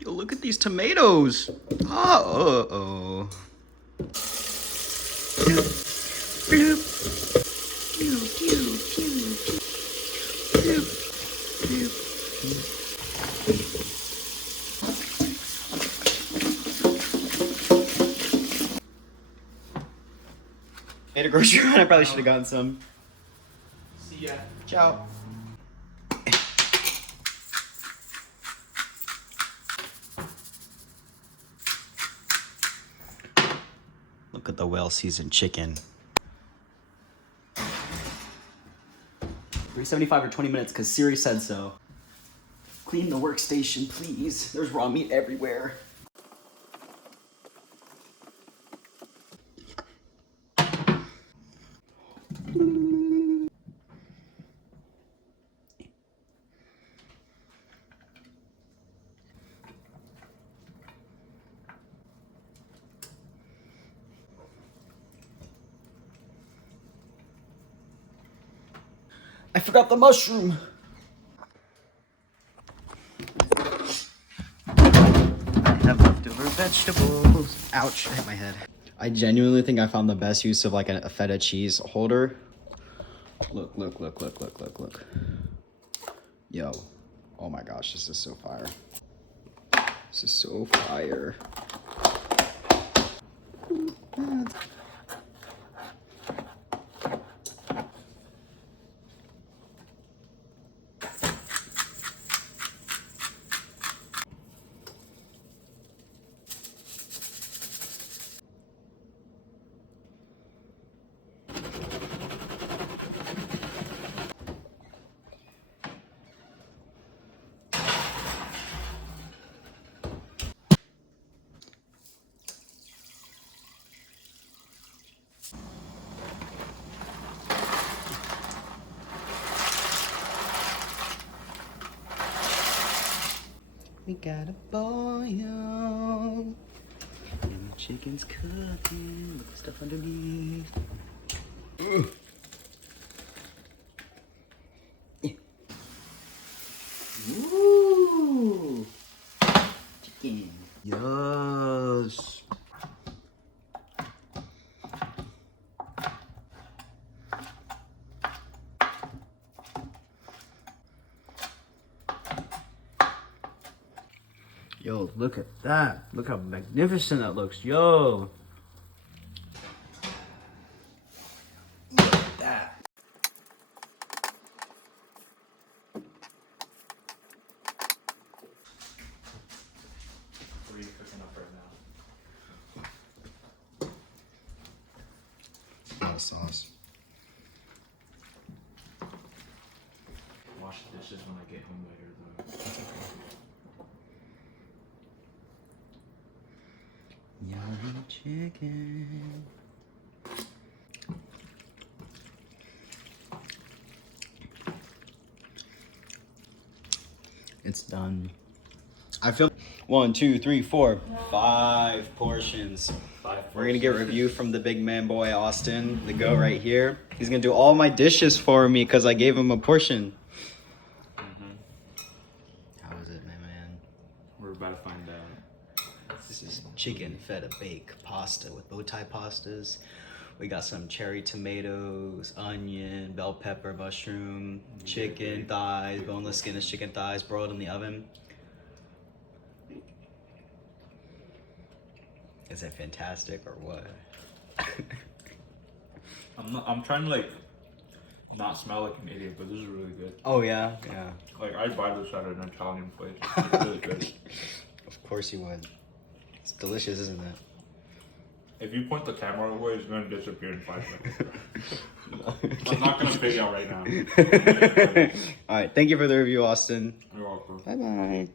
Yo, look at these tomatoes. Oh, uh-oh. Bloop, bloop. Pew, pew, pew, pew. Bloop, bloop. Made a grocery run. I probably should have gotten some. See ya. Ciao. Look at the well-seasoned chicken. 375 or 20 minutes because Siri said so. Clean the workstation, please. There's raw meat everywhere. I forgot the mushroom. I have leftover vegetables. Ouch, I hit my head. I genuinely think I found the best use of like a feta cheese holder. Look, look, look, look, look, look, look. Yo, oh my gosh, this is so fire. This is so fire. We got a boil, and the chicken's cooking with the stuff underneath. Ooh, chicken. Yes. Yo, look at that. Look how magnificent that looks. Yo. Look at that. What are you cooking up right now? A lot of sauce. Wash the dishes when I get home later, though. Yummy chicken. It's done. I feel 1, 2, 3, 4, 5 portions. We're gonna get a review from the big man boy Austin, the goat right here. He's gonna do all my dishes for me because I gave him a portion. How is it, my man? We're about to find out. This is chicken feta bake pasta with bow tie pastas. We got some cherry tomatoes, onion, bell pepper, mushroom, chicken thighs, boneless skinless chicken thighs broiled in the oven. Is it fantastic or what? I'm trying to like not smell like an idiot, but this is really good. Oh yeah, yeah. Like I'd buy this at an Italian place. It's really good. Of course you would. It's delicious, isn't it? If you point the camera away, it's gonna disappear in 5 minutes. I'm not gonna figure out right now. All right, thank you for the review, Austin. You're welcome. Bye bye.